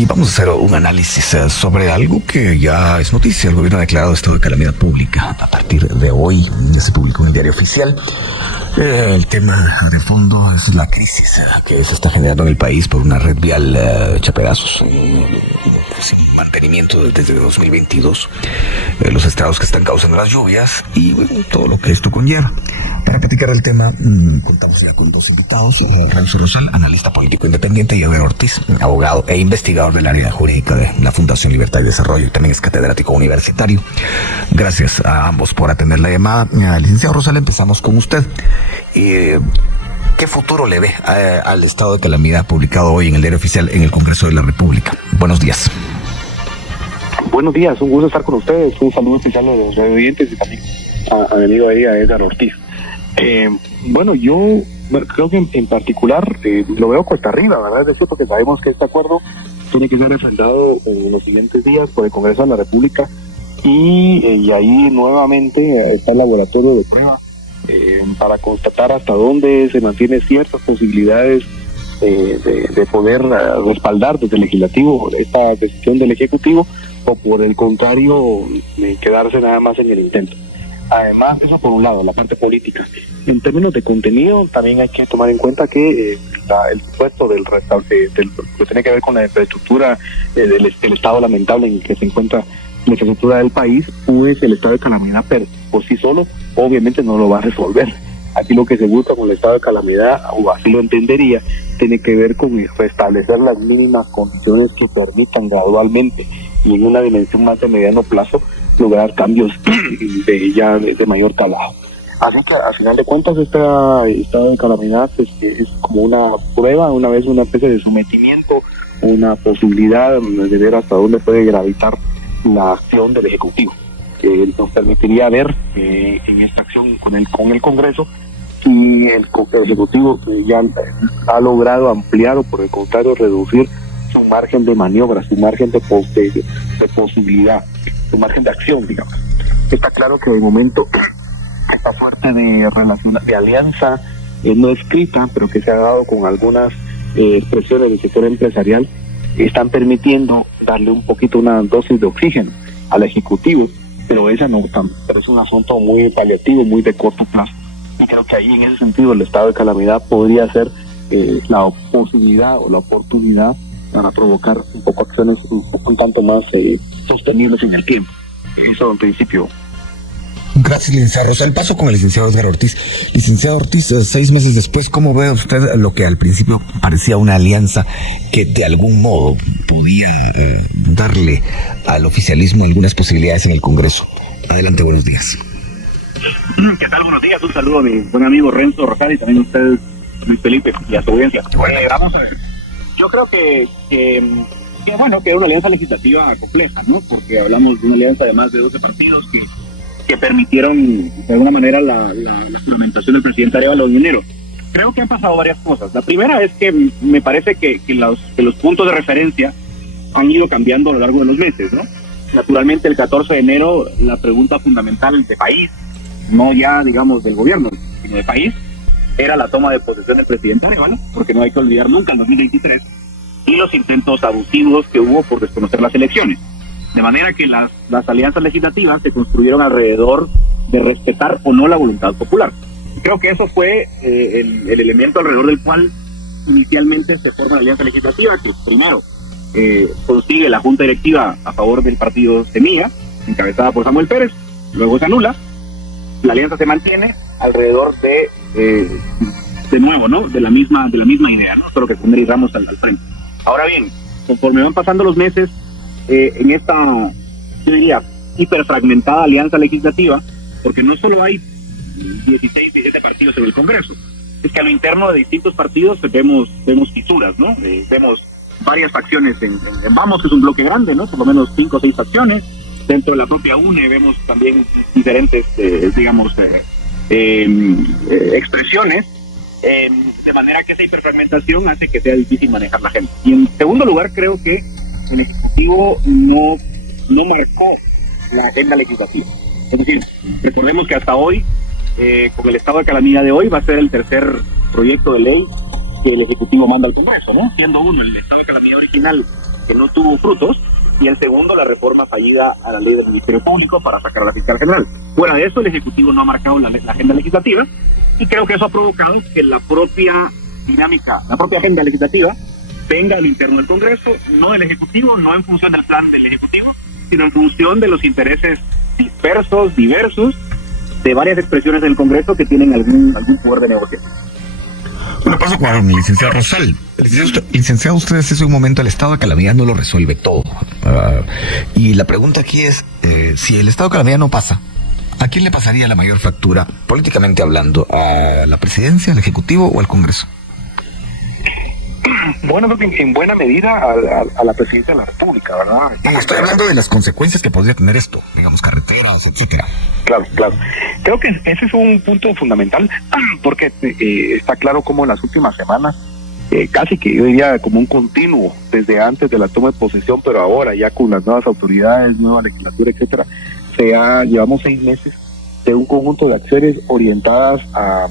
Y vamos a hacer un análisis sobre algo que ya es noticia. El gobierno ha declarado estado de calamidad pública. A partir de hoy se publicó en el diario oficial. El tema de fondo es la crisis que se está generando en el país por una red vial hecha pedazos, sin mantenimiento desde 2022, los estragos que están causando las lluvias y bueno, todo lo que esto conlleva. Para platicar del tema, contamos ya con dos invitados: Renzo Rosal, analista político independiente, y Edgar Ortiz, abogado e investigador del área jurídica de la Fundación Libertad y Desarrollo, y también es catedrático universitario. Gracias a ambos por atender la llamada. Licenciado Rosal, empezamos con usted. ¿Qué futuro le ve al estado de calamidad publicado hoy en el diario oficial en el Congreso de la República? Buenos días. Buenos días, un gusto estar con ustedes. Un saludo especial a los radioyentes y también a mi amigo ahí, a Edgar Ortiz. Yo creo que en particular lo veo cuesta arriba, ¿verdad? Es decir, porque sabemos que este acuerdo tiene que ser enfrentado en los siguientes días por el Congreso de la República y ahí nuevamente está el laboratorio de prueba para constatar hasta dónde se mantienen ciertas posibilidades de poder respaldar desde el Legislativo esta decisión del Ejecutivo, o por el contrario quedarse nada más en el intento. Además, eso por un lado, la parte política. En términos de contenido, también hay que tomar en cuenta que el supuesto del que tiene que ver con la infraestructura del estado lamentable en que se encuentra la infraestructura del país, pues el estado de calamidad por sí solo obviamente no lo va a resolver. Aquí lo que se busca con el estado de calamidad, o así lo entendería, tiene que ver con restablecer las mínimas condiciones que permitan gradualmente y en una dimensión más de mediano plazo lograr cambios de mayor calado. Así que al final de cuentas este estado de calamidad es como una prueba, una especie de sometimiento, una posibilidad de ver hasta dónde puede gravitar la acción del Ejecutivo, que nos permitiría ver en esta acción con el Congreso si el Ejecutivo ya ha logrado ampliar o por el contrario reducir su margen de maniobra, su margen de posibilidad, su margen de acción, digamos. Está claro que de momento esta suerte de relación de alianza no escrita, pero que se ha dado con algunas expresiones del sector empresarial, están permitiendo darle un poquito una dosis de oxígeno al Ejecutivo, pero pero es un asunto muy paliativo, muy de corto plazo. Y creo que ahí en ese sentido el estado de calamidad podría ser la posibilidad o la oportunidad para provocar un poco acciones un tanto más sostenibles en el tiempo. Eso en principio. Gracias, licenciado Rosal. Paso con el licenciado Edgar Ortiz. Licenciado Ortiz, 6 meses después, ¿cómo ve usted lo que al principio parecía una alianza que de algún modo podía darle al oficialismo algunas posibilidades en el Congreso? Adelante, buenos días. ¿Qué tal? Buenos días. Un saludo a mi buen amigo Renzo Rosal y también a usted, Luis Felipe, y a su audiencia. Vamos a ver. Yo creo que era una alianza legislativa compleja, ¿no? Porque hablamos de una alianza de más de 12 partidos que permitieron de alguna manera la juramentación del presidente Arévalo en enero. Creo que han pasado varias cosas. La primera es que me parece que los puntos de referencia han ido cambiando a lo largo de los meses, ¿no? Naturalmente el 14 de enero la pregunta fundamental de país, no ya digamos del gobierno, sino de país, era la toma de posesión del presidente Arévalo, porque no hay que olvidar nunca el 2023, y los intentos abusivos que hubo por desconocer las elecciones. De manera que las alianzas legislativas se construyeron alrededor de respetar o no la voluntad popular. Creo que eso fue el elemento alrededor del cual inicialmente se forma la alianza legislativa, que primero consigue la junta directiva a favor del partido Semilla, encabezada por Samuel Pérez, luego se anula, la alianza se mantiene alrededor de nuevo, ¿no? De la misma idea, ¿no? Solo que con Nery Ramos al frente. Ahora bien, conforme van pasando los meses, en esta, yo diría, hiperfragmentada alianza legislativa, porque no solo hay 16, 17 partidos en el Congreso, es que a lo interno de distintos partidos vemos fisuras, ¿no? Vemos varias facciones en Vamos, que es un bloque grande, ¿no? Por lo menos 5 o 6 facciones. Dentro de la propia UNE vemos también diferentes, expresiones, de manera que esa hiperfragmentación hace que sea difícil manejar la gente. Y en segundo lugar, creo que el Ejecutivo no marcó la agenda legislativa. Es decir, recordemos que hasta hoy, con el estado de calamidad de hoy, va a ser el tercer proyecto de ley que el Ejecutivo manda al Congreso, ¿no? Siendo uno, el estado de calamidad original, que no tuvo frutos, y el segundo, la reforma fallida a la ley del Ministerio Público para sacar a la fiscal general. Fuera de eso, el Ejecutivo no ha marcado la agenda legislativa, y creo que eso ha provocado que la propia dinámica, la propia agenda legislativa venga al interno del Congreso, no del Ejecutivo, no en función del plan del Ejecutivo, sino en función de los intereses dispersos, diversos, de varias expresiones del Congreso que tienen algún poder de negociación. Bueno, paso con el licenciado Rosal. Licenciado, usted hace un momento, el estado de calamidad no lo resuelve todo. Y la pregunta aquí es, si el estado de calamidad no pasa, ¿a quién le pasaría la mayor factura, políticamente hablando? ¿A la presidencia, al Ejecutivo o al Congreso? Bueno, creo que en buena medida a la presidencia de la República, ¿verdad? Estoy hablando de las consecuencias que podría tener esto, digamos, carreteras, etcétera. Claro. Creo que ese es un punto fundamental, porque está claro cómo en las últimas semanas, casi que yo diría como un continuo, desde antes de la toma de posesión, pero ahora ya con las nuevas autoridades, nueva legislatura, etcétera, llevamos 6 meses de un conjunto de acciones orientadas a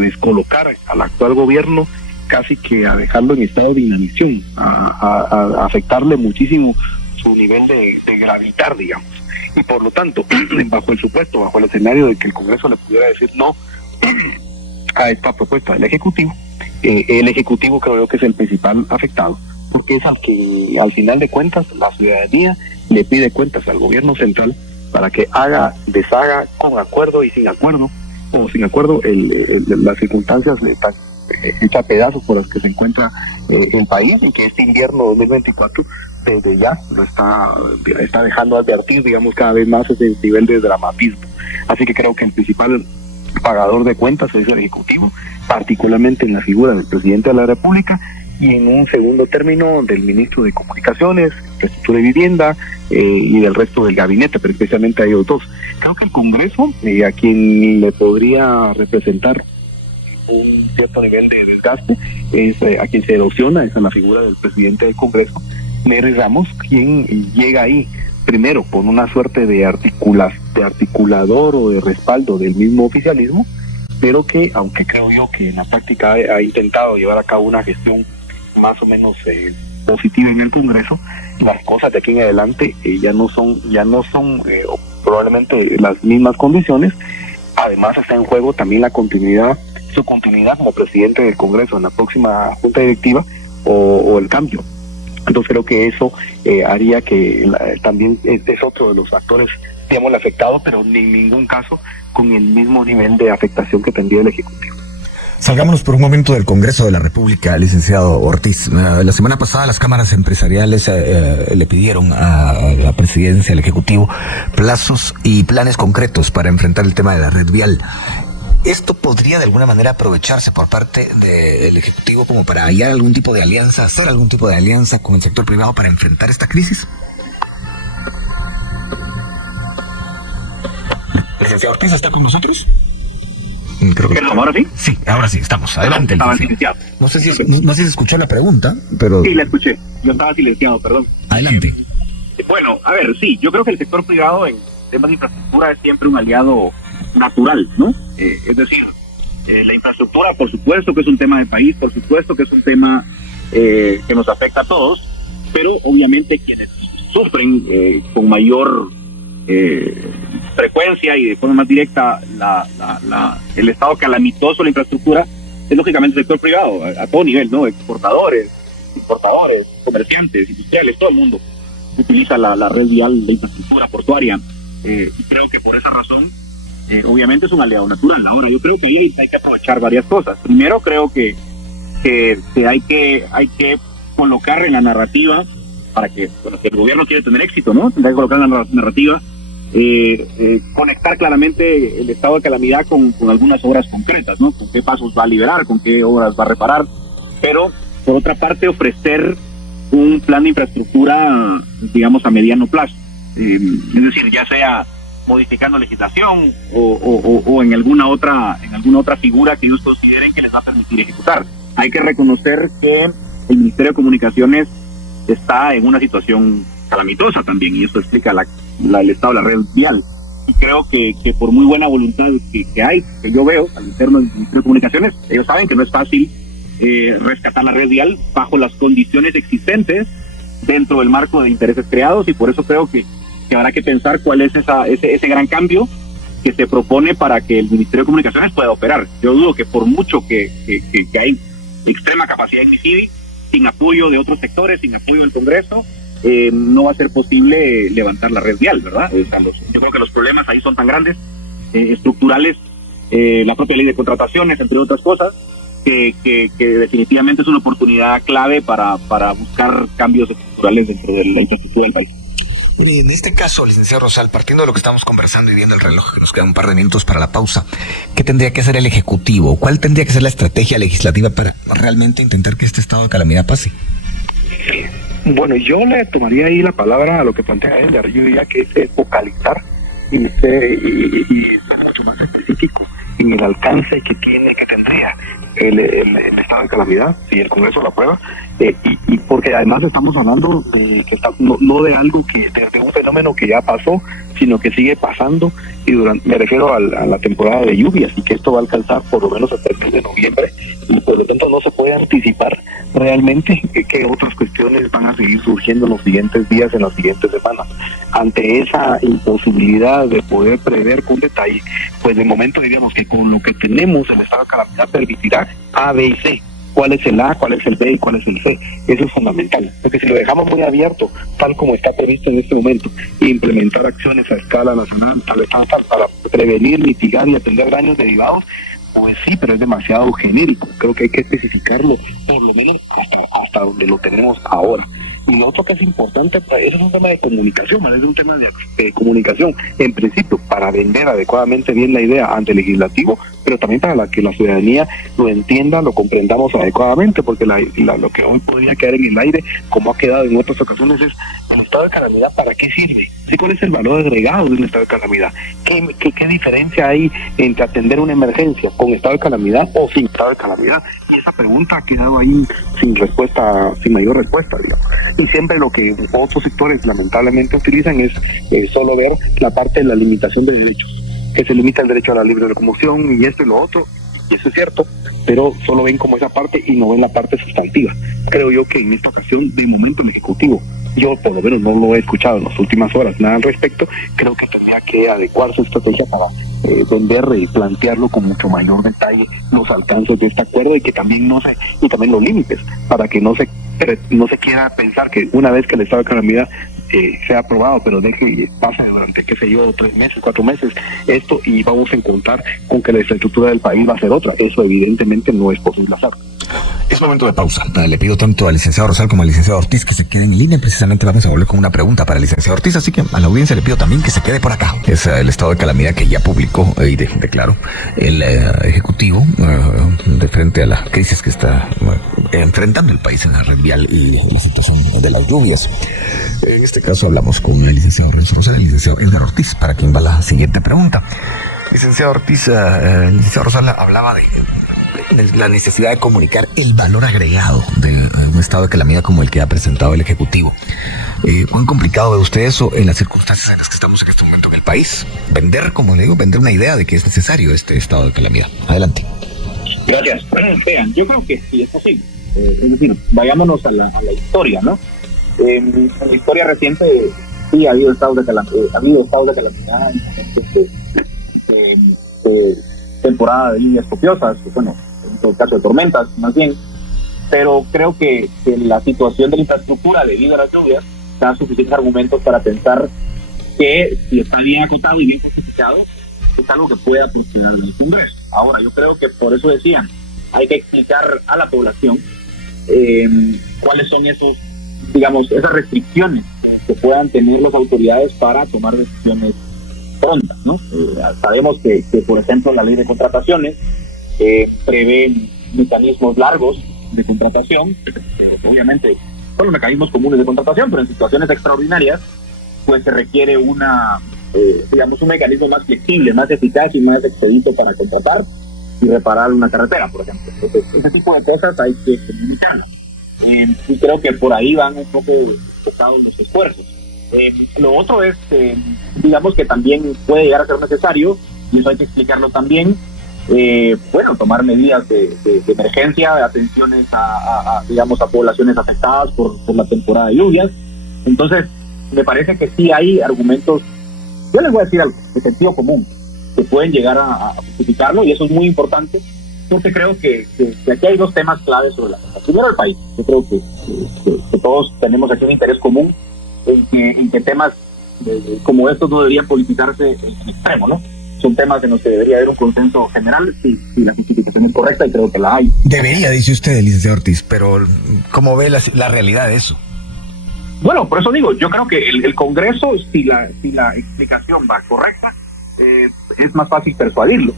descolocar al actual gobierno, casi que a dejarlo en estado de inanición, a afectarle muchísimo su nivel de gravitar, digamos. Y por lo tanto, bajo el escenario de que el Congreso le pudiera decir no a esta propuesta del Ejecutivo, el Ejecutivo creo yo que es el principal afectado, porque es al que al final de cuentas la ciudadanía le pide cuentas al gobierno central para que haga, deshaga, con acuerdo y sin acuerdo, o sin acuerdo, las circunstancias tan hecha pedazos por las que se encuentra el país, y que este invierno 2024 desde ya lo está dejando advertir, digamos, cada vez más ese nivel de dramatismo. Así que creo que el principal pagador de cuentas es el Ejecutivo, particularmente en la figura del presidente de la República, y en un segundo término del ministro de Comunicaciones, Infraestructura y Vivienda, y del resto del gabinete, pero especialmente a ellos dos. Creo que el Congreso, a quien le podría representar un cierto nivel de desgaste, es a quien se erosiona, es a la figura del presidente del Congreso, Nery Ramos, quien llega ahí primero con una suerte de articulador o de respaldo del mismo oficialismo, pero que, aunque creo yo que en la práctica ha intentado llevar a cabo una gestión más o menos positiva en el Congreso, las cosas de aquí en adelante ya no son probablemente las mismas condiciones. Además está en juego también su continuidad como presidente del Congreso en la próxima junta directiva o el cambio. Entonces creo que eso haría que también es otro de los factores, digamos, afectados, pero en ningún caso con el mismo nivel de afectación que tendría el Ejecutivo. Salgámonos por un momento del Congreso de la República, licenciado Ortiz. La semana pasada las cámaras empresariales le pidieron a la presidencia, al Ejecutivo, plazos y planes concretos para enfrentar el tema de la red vial. ¿Esto podría de alguna manera aprovecharse por parte del Ejecutivo como para hallar algún tipo de alianza, hacer algún tipo de alianza con el sector privado para enfrentar esta crisis? ¿Licenciado Ortiz está con nosotros? Creo que... ¿Ahora sí? Sí, ahora sí, estamos. Adelante. Estaba silenciado. No sé si se escuchó la pregunta, pero... Sí, la escuché. Yo estaba silenciado, perdón. Adelante. Bueno, a ver, sí, yo creo que el sector privado en temas de infraestructura es siempre un aliado natural, ¿no? Es decir, la infraestructura, por supuesto que es un tema de país, por supuesto que es un tema que nos afecta a todos, pero obviamente quienes sufren con mayor frecuencia y de forma más directa el estado calamitoso de la infraestructura es lógicamente el sector privado, a todo nivel, ¿no? Exportadores, importadores, comerciantes, industriales, todo el mundo utiliza la red vial de infraestructura portuaria, y creo que por esa razón obviamente es un aliado natural. Ahora, yo creo que ahí hay que aprovechar varias cosas. Primero, creo que hay que colocar en la narrativa, para que, si el gobierno quiere tener éxito, ¿no? Tendrá que colocar en la narrativa, conectar claramente el estado de calamidad con algunas obras concretas, ¿no? Con qué pasos va a liberar, con qué obras va a reparar, pero por otra parte ofrecer un plan de infraestructura, digamos, a mediano plazo. Es decir, ya sea modificando legislación o en alguna otra figura que ellos consideren que les va a permitir ejecutar. Hay que reconocer que el Ministerio de Comunicaciones está en una situación calamitosa también, y eso explica el estado de la red vial. Y creo que por muy buena voluntad que hay, que yo veo al interno del Ministerio de Comunicaciones, ellos saben que no es fácil rescatar la red vial bajo las condiciones existentes dentro del marco de intereses creados, y por eso creo que habrá que pensar cuál es ese gran cambio que se propone para que el Ministerio de Comunicaciones pueda operar. Yo dudo que por mucho que hay extrema capacidad en MICIDI, sin apoyo de otros sectores, sin apoyo del Congreso, no va a ser posible levantar la red vial, ¿verdad? O sea, yo creo que los problemas ahí son tan grandes, estructurales, la propia ley de contrataciones, entre otras cosas, que definitivamente es una oportunidad clave para buscar cambios estructurales dentro de la infraestructura del país. En este caso, licenciado Rosal, partiendo de lo que estamos conversando y viendo el reloj, que nos quedan un par de minutos para la pausa, ¿qué tendría que hacer el Ejecutivo? ¿Cuál tendría que ser la estrategia legislativa para realmente intentar que este estado de calamidad pase? Bueno, yo le tomaría ahí la palabra a lo que plantea Edgar. Yo diría que es focalizar y ser mucho más específico en el alcance que tendría el estado de calamidad, si el Congreso lo aprueba, y porque además estamos hablando de que no de algo de un fenómeno que ya pasó, sino que sigue pasando, y me refiero a la temporada de lluvias, y que esto va a alcanzar por lo menos hasta el mes de noviembre, y por lo tanto no se puede anticipar realmente qué otras cuestiones van a seguir surgiendo en los siguientes días, en las siguientes semanas. Ante esa imposibilidad de poder prever con detalle, pues de momento diríamos que con lo que tenemos el estado de calamidad permitirá A, B y C. ¿Cuál es el A, cuál es el B y cuál es el C? Eso es fundamental, porque si lo dejamos muy abierto, tal como está previsto en este momento, implementar acciones a escala nacional, para prevenir, mitigar y atender daños derivados, pues sí, pero es demasiado genérico. Creo que hay que especificarlo, por lo menos hasta donde lo tenemos ahora. Y lo otro que es importante, eso es un tema de comunicación, es un tema de comunicación, en principio, para vender adecuadamente bien la idea ante el legislativo, pero también para que la ciudadanía lo entienda, lo comprendamos adecuadamente, porque lo que hoy podría quedar en el aire, como ha quedado en otras ocasiones, es el estado de calamidad, ¿para qué sirve? ¿Sí? ¿Cuál es el valor agregado de un estado de calamidad? ¿Qué diferencia hay entre atender una emergencia con estado de calamidad o sin estado de calamidad? Y esa pregunta ha quedado ahí sin respuesta, sin mayor respuesta, digamos. Y siempre lo que otros sectores lamentablemente utilizan es solo ver la parte de la limitación de derechos, que se limita el derecho a la libre locomoción y esto y lo otro, y eso es cierto, pero solo ven como esa parte y no ven la parte sustantiva. Creo yo que en esta ocasión, de momento, el Ejecutivo, yo por lo menos no lo he escuchado en las últimas horas nada al respecto, creo que tendría que adecuar su estrategia para vender y plantearlo con mucho mayor detalle los alcances de este acuerdo, y que también y también los límites, para que no se quiera pensar que una vez que el estado de calamidad sea aprobado, pero pase durante, 3 meses, 4 meses, esto, y vamos a encontrar con que la infraestructura del país va a ser otra. Eso evidentemente no es posible hacer. Es momento de pausa. Le pido tanto al licenciado Rosal como al licenciado Ortiz que se queden en línea. Precisamente vamos a volver con una pregunta para el licenciado Ortiz, así que a la audiencia le pido también que se quede por acá. Es el estado de calamidad que ya publicó y declaró el Ejecutivo de frente a la crisis que está enfrentando el país en la red vial y la situación de las lluvias. En este caso hablamos con el licenciado Renzo Rosal y el licenciado Edgar Ortiz, para quien va la siguiente pregunta. Licenciado Ortiz, el licenciado Rosal hablaba de la necesidad de comunicar el valor agregado de un estado de calamidad como el que ha presentado el Ejecutivo. ¿Cuán complicado ve usted eso en las circunstancias en las que estamos en este momento en el país? Como le digo, vender una idea de que es necesario este estado de calamidad. Adelante. Gracias. Vean, yo creo que sí es posible. Es decir, vayámonos a la historia, ¿no? En la historia reciente sí ha habido estados de calamidad, temporada de lluvias copiosas, bueno, en todo caso de tormentas más bien, pero creo que la situación de la infraestructura debido a las lluvias da suficientes argumentos para pensar que si está bien acotado y bien justificado, es algo que pueda funcionar en el Congreso. Ahora, yo creo que por eso decían, hay que explicar a la población cuáles son esas restricciones que puedan tener las autoridades para tomar decisiones prontas, ¿no? Sabemos que, por ejemplo, la ley de contrataciones prevé mecanismos largos de contratación, obviamente son los mecanismos comunes de contratación, pero en situaciones extraordinarias pues se requiere un mecanismo más flexible, más eficaz y más expedito para contratar y reparar una carretera, por ejemplo. Entonces, ese tipo de cosas hay que comunicarlas. Y creo que por ahí van un poco enfocados los esfuerzos. Lo otro es, que también puede llegar a ser necesario, y eso hay que explicarlo también, tomar medidas de emergencia, atenciones a poblaciones afectadas por la temporada de lluvias. Entonces, me parece que sí hay argumentos, yo les voy a decir algo, de sentido común, que pueden llegar a justificarlo, y eso es muy importante, porque creo que aquí hay dos temas claves sobre la mesa. Primero, el país. Yo creo que todos tenemos aquí un interés común en que temas como estos no deberían politizarse en extremo, ¿no? Son temas en los que debería haber un consenso general si la justificación es correcta, y creo que la hay. Debería, dice usted, licenciado Ortiz, pero ¿cómo ve la realidad de eso? Bueno, por eso digo, yo creo que el Congreso, si la explicación va correcta, es más fácil persuadirlo.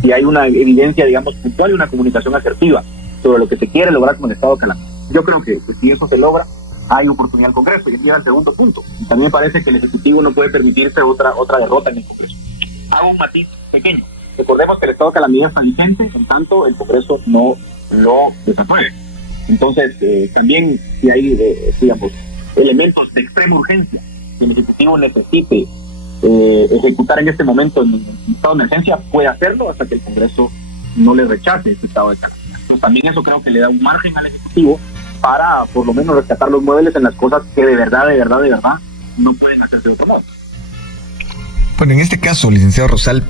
Si hay una evidencia, digamos, puntual y una comunicación asertiva sobre lo que se quiere lograr con el estado de calamidad. Yo creo que si eso se logra, hay oportunidad al Congreso, y llega al segundo punto. Y también me parece que el Ejecutivo no puede permitirse otra derrota en el Congreso. Hago un matiz pequeño. Recordemos que el estado de calamidad está vigente, en tanto el Congreso no lo desapruebe. Entonces, también si hay, elementos de extrema urgencia que el Ejecutivo necesite ejecutar en este momento en estado de emergencia, puede hacerlo hasta que el Congreso no le rechace ese estado de calamidad. Entonces, también eso creo que le da un margen al Ejecutivo para por lo menos rescatar los muebles en las cosas que de verdad no pueden hacerse de otro modo. Bueno, en este caso, licenciado Rosal,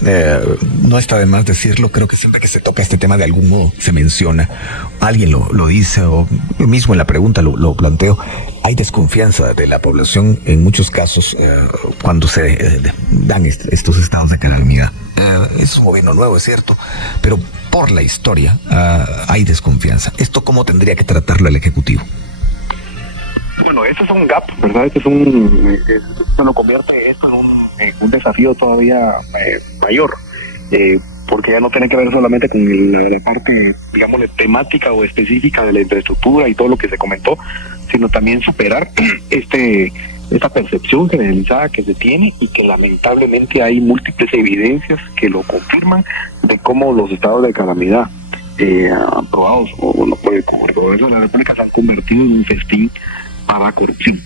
no está de más decirlo, creo que siempre que se toca este tema de algún modo se menciona, alguien lo dice, o yo mismo en la pregunta lo planteo, hay desconfianza de la población en muchos casos cuando se dan estos estados de calamidad. Es un gobierno nuevo, es cierto, pero por la historia hay desconfianza. ¿Esto cómo tendría que tratarlo el Ejecutivo? Bueno, este es un gap, ¿verdad? Esto lo convierte esto en un desafío todavía mayor, porque ya no tiene que ver solamente con la parte, digámosle, temática o específica de la infraestructura y todo lo que se comentó, sino también superar esta percepción generalizada que se tiene, y que lamentablemente hay múltiples evidencias que lo confirman, de cómo los estados de calamidad aprobados por el gobierno de la República se han convertido en un festín para corrupción,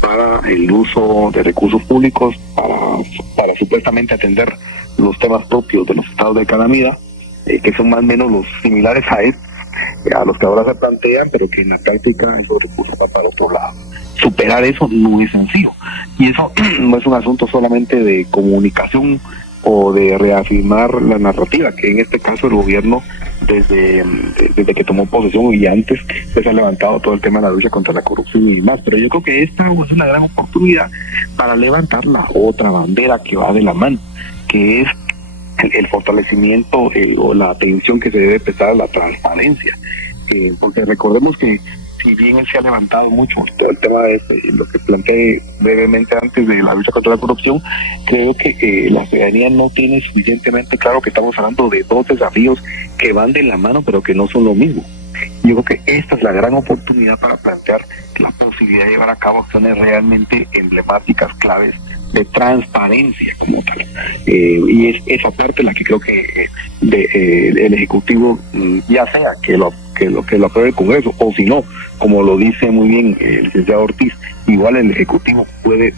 para el uso de recursos públicos, para supuestamente atender los temas propios de los estados de calamidad, que son más o menos los similares a los que ahora se plantean, pero que en la práctica esos recursos van para otro lado. Superar eso no es sencillo, y eso no es un asunto solamente de comunicación o de reafirmar la narrativa, que en este caso el gobierno desde que tomó posesión y antes pues ha levantado todo el tema de la lucha contra la corrupción y demás, pero yo creo que esta es una gran oportunidad para levantar la otra bandera que va de la mano, que es el fortalecimiento o la atención que se debe prestar a la transparencia, porque recordemos que si bien se ha levantado mucho el tema de lo que planteé brevemente antes de la lucha contra la corrupción, creo que la ciudadanía no tiene suficientemente claro que estamos hablando de dos desafíos que van de la mano, pero que no son lo mismo. Yo creo que esta es la gran oportunidad para plantear la posibilidad de llevar a cabo acciones realmente emblemáticas, claves, de transparencia como tal. Y es esa parte la que creo que el Ejecutivo, ya sea que lo apruebe el Congreso, o si no, como lo dice muy bien el licenciado Ortiz, igual el Ejecutivo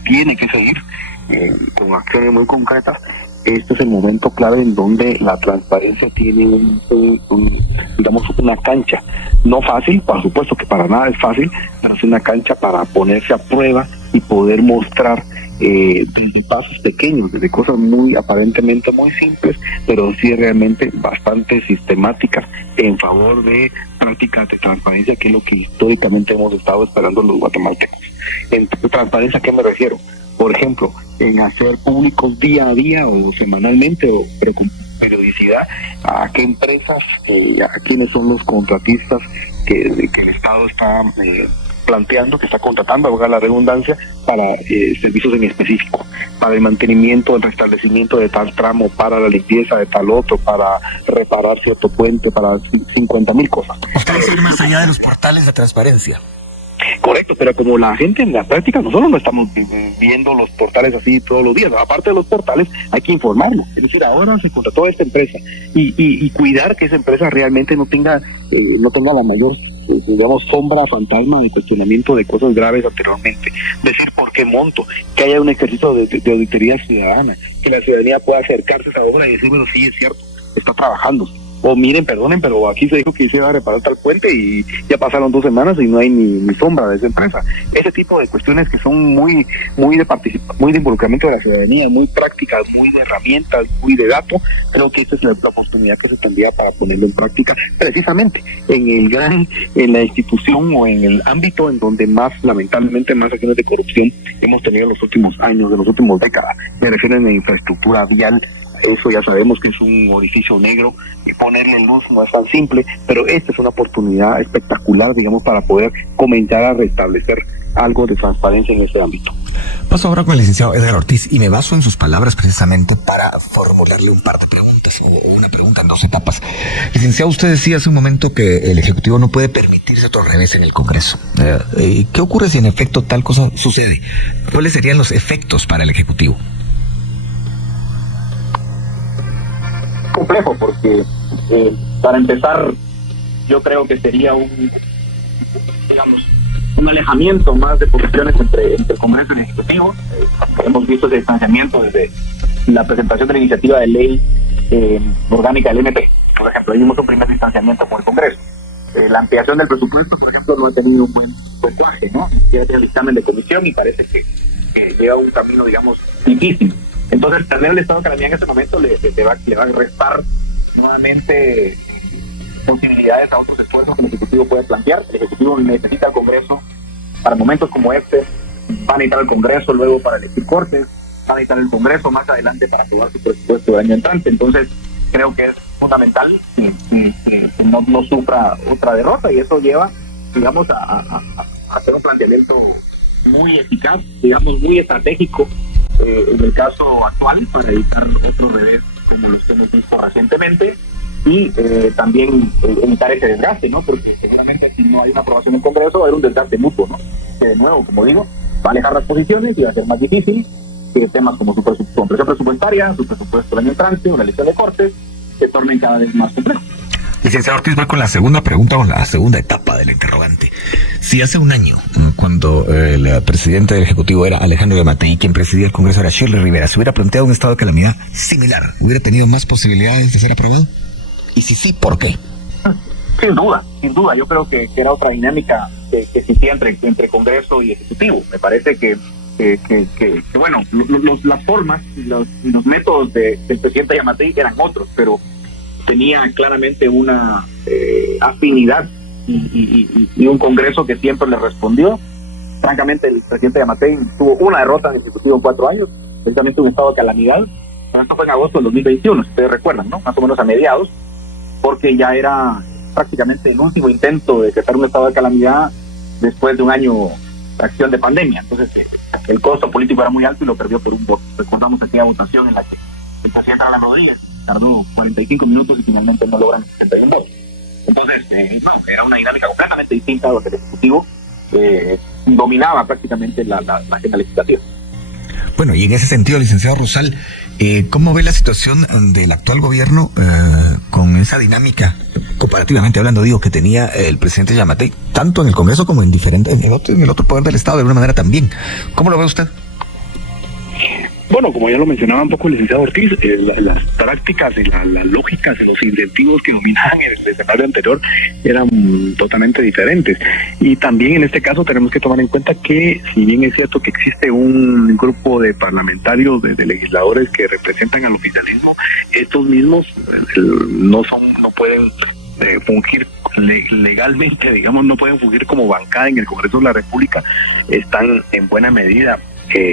tiene que seguir con acciones muy concretas. Este es el momento clave en donde la transparencia tiene digamos, una cancha, no fácil, por supuesto que para nada es fácil, pero es una cancha para ponerse a prueba y poder mostrar desde pasos pequeños, desde cosas aparentemente muy simples, pero sí realmente bastante sistemáticas en favor de prácticas de transparencia, que es lo que históricamente hemos estado esperando los guatemaltecos. En transparencia, ¿a qué me refiero? Por ejemplo, en hacer públicos día a día o semanalmente, pero con periodicidad, a qué empresas, a quiénes son los contratistas que el Estado está planteando, que está contratando, valga la redundancia, para servicios en específico, para el mantenimiento, el restablecimiento de tal tramo, para la limpieza de tal otro, para reparar cierto puente, para 50,000 cosas. Ustedes ir más allá de los portales de transparencia. Correcto, pero como la gente en la práctica, nosotros no estamos viendo los portales así todos los días. Aparte de los portales, hay que informarlo. Es decir, ahora se contrató a esta empresa y cuidar que esa empresa realmente no tenga la mayor, digamos, sombra fantasma de cuestionamiento de cosas graves anteriormente. Decir por qué monto, que haya un ejercicio de auditoría ciudadana, que la ciudadanía pueda acercarse a esa obra y decir, bueno, sí, es cierto, está trabajando. O miren, perdonen, pero aquí se dijo que se iba a reparar tal puente y ya pasaron 2 semanas y no hay ni sombra de esa empresa. Ese tipo de cuestiones que son muy de involucramiento de la ciudadanía, muy prácticas, muy de herramientas, muy de datos, creo que esa es la oportunidad que se tendría para ponerlo en práctica, precisamente en la institución o en el ámbito en donde lamentablemente, más acciones de corrupción hemos tenido en los últimos años, en las últimas décadas. Me refiero a la infraestructura vial. Eso ya sabemos que es un orificio negro y ponerle luz no es tan simple, pero esta es una oportunidad espectacular, digamos, para poder comenzar a restablecer algo de transparencia en este ámbito. Paso ahora con el licenciado Edgar Ortiz y me baso en sus palabras precisamente para formularle un par de preguntas o una pregunta en 2 etapas. Licenciado, usted decía hace un momento que el Ejecutivo no puede permitirse otro revés en el Congreso. ¿Qué ocurre si en efecto tal cosa sucede? ¿Cuáles serían los efectos para el Ejecutivo? Complejo, porque para empezar yo creo que sería un alejamiento más de posiciones entre el Congreso y el Ejecutivo. Hemos visto ese distanciamiento desde la presentación de la iniciativa de ley orgánica del MP, por ejemplo. Ahí vimos un primer distanciamiento con el Congreso. La ampliación del presupuesto, por ejemplo, no ha tenido un buen puntuaje, ¿no? Ya tiene el dictamen de comisión y parece que lleva un camino, digamos, difícil. Entonces, tener el estado de calamidad en este momento le va a restar nuevamente posibilidades a otros esfuerzos que el Ejecutivo puede plantear. El Ejecutivo necesita al Congreso para momentos como este, va a necesitar el Congreso luego para elegir cortes, va a necesitar el Congreso más adelante para aprobar su presupuesto del año entrante. Entonces, creo que es fundamental que no sufra otra derrota, y eso lleva, digamos, a hacer un planteamiento muy eficaz, digamos, muy estratégico en el caso actual, para evitar otro revés como los que hemos visto recientemente, y también evitar ese desgaste, ¿no? Porque seguramente si no hay una aprobación en el Congreso va a haber un desgaste mutuo, ¿no? Que de nuevo, como digo, va a alejar las posiciones y va a ser más difícil que temas como su presión presupuestaria, su presupuesto del año entrante o la elección de cortes se tornen cada vez más complejos. Licenciado Ortiz, voy con la segunda pregunta o la segunda etapa del interrogante. Si hace un año, cuando el presidente del Ejecutivo era Alejandro Yamatei y quien presidía el Congreso era Shirley Rivera, se hubiera planteado un estado de calamidad similar, ¿hubiera tenido más posibilidades de ser aprobado? Y si sí, ¿por qué? Sin duda. Yo creo que era otra dinámica que existía entre Congreso y Ejecutivo. Me parece que bueno, las formas y los métodos del presidente Yamatei eran otros, pero tenía claramente una afinidad y un Congreso que siempre le respondió. Francamente, el presidente Yamatei tuvo una derrota en el Ejecutivo en 4 años, precisamente un estado de calamidad. Pero esto fue en agosto del 2021, si ustedes recuerdan, ¿no? Más o menos a mediados, porque ya era prácticamente el último intento de decretar un estado de calamidad después de un año de acción de pandemia. Entonces, el costo político era muy alto y lo perdió por un voto. Recordamos aquella votación en la que el presidente Alan Rodríguez tardó 45 minutos y finalmente no logran 61 votos. Entonces, era una dinámica completamente distinta a lo que el Ejecutivo dominaba prácticamente la agenda legislativa. Bueno, y en ese sentido, licenciado Rosal, ¿cómo ve la situación del actual gobierno con esa dinámica, comparativamente hablando, digo, que tenía el presidente Yamatei, tanto en el Congreso como en el otro poder del Estado, de alguna manera también? ¿Cómo lo ve usted? Bueno, como ya lo mencionaba un poco el licenciado Ortiz, las prácticas y las lógicas y los incentivos que dominaban en el escenario anterior eran totalmente diferentes. Y también en este caso tenemos que tomar en cuenta que, si bien es cierto que existe un grupo de parlamentarios, de legisladores que representan al oficialismo, estos mismos no pueden fungir legalmente, digamos, no pueden fungir como bancada en el Congreso de la República. Están en buena medida,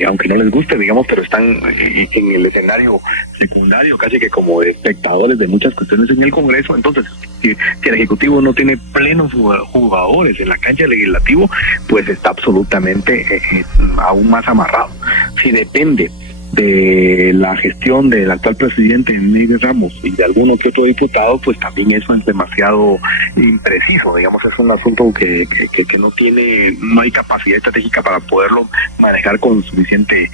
aunque no les guste, digamos, pero están en el escenario secundario, casi que como espectadores de muchas cuestiones en el Congreso. Entonces, si el Ejecutivo no tiene plenos jugadores en la cancha legislativa, pues está absolutamente aún más amarrado. Si depende de la gestión del actual presidente Miguel Ramos y de alguno que otro diputado, pues también eso es demasiado impreciso, digamos, es un asunto que no hay capacidad estratégica para poderlo manejar con suficiente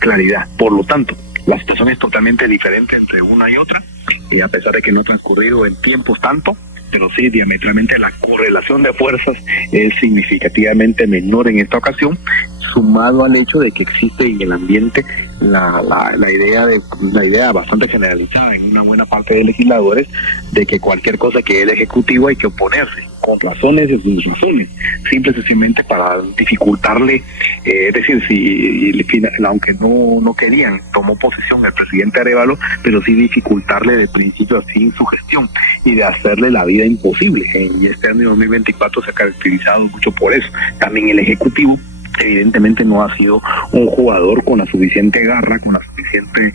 claridad. Por lo tanto, la situación es totalmente diferente entre una y otra, y a pesar de que no ha transcurrido en tiempos tanto, pero sí, diametralmente la correlación de fuerzas es significativamente menor en esta ocasión, sumado al hecho de que existe en el ambiente la idea bastante generalizada en una buena parte de legisladores de que cualquier cosa que el Ejecutivo hay que oponerse, con razones y sin razones, simple y sencillamente para dificultarle, es decir, si aunque no querían, tomó posesión el presidente Arévalo, pero sí dificultarle de principio a fin su gestión y de hacerle la vida imposible. Y este año 2024 se ha caracterizado mucho por eso. También el Ejecutivo evidentemente no ha sido un jugador con la suficiente garra, con la suficiente,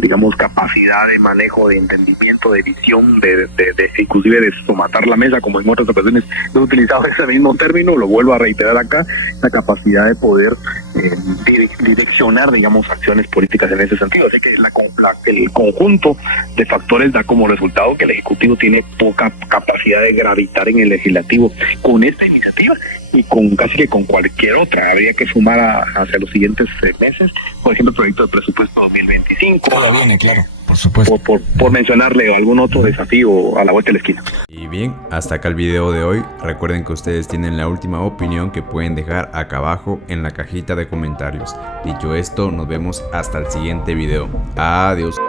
digamos, capacidad de manejo, de entendimiento, de visión, de inclusive de somatar la mesa, como en otras ocasiones he utilizado ese mismo término, lo vuelvo a reiterar acá, la capacidad de poder direccionar, digamos, acciones políticas en ese sentido. Así que el conjunto de factores da como resultado que el Ejecutivo tiene poca capacidad de gravitar en el Legislativo con esta iniciativa y con casi que con cualquier otra. Habría que sumar hacia los siguientes meses, por ejemplo, el proyecto de presupuesto 2025. Todo viene, claro, por supuesto. Por mencionarle algún otro desafío a la vuelta de la esquina. Y bien, hasta acá el video de hoy. Recuerden que ustedes tienen la última opinión que pueden dejar acá abajo en la cajita de comentarios. Dicho esto, nos vemos hasta el siguiente video. Adiós.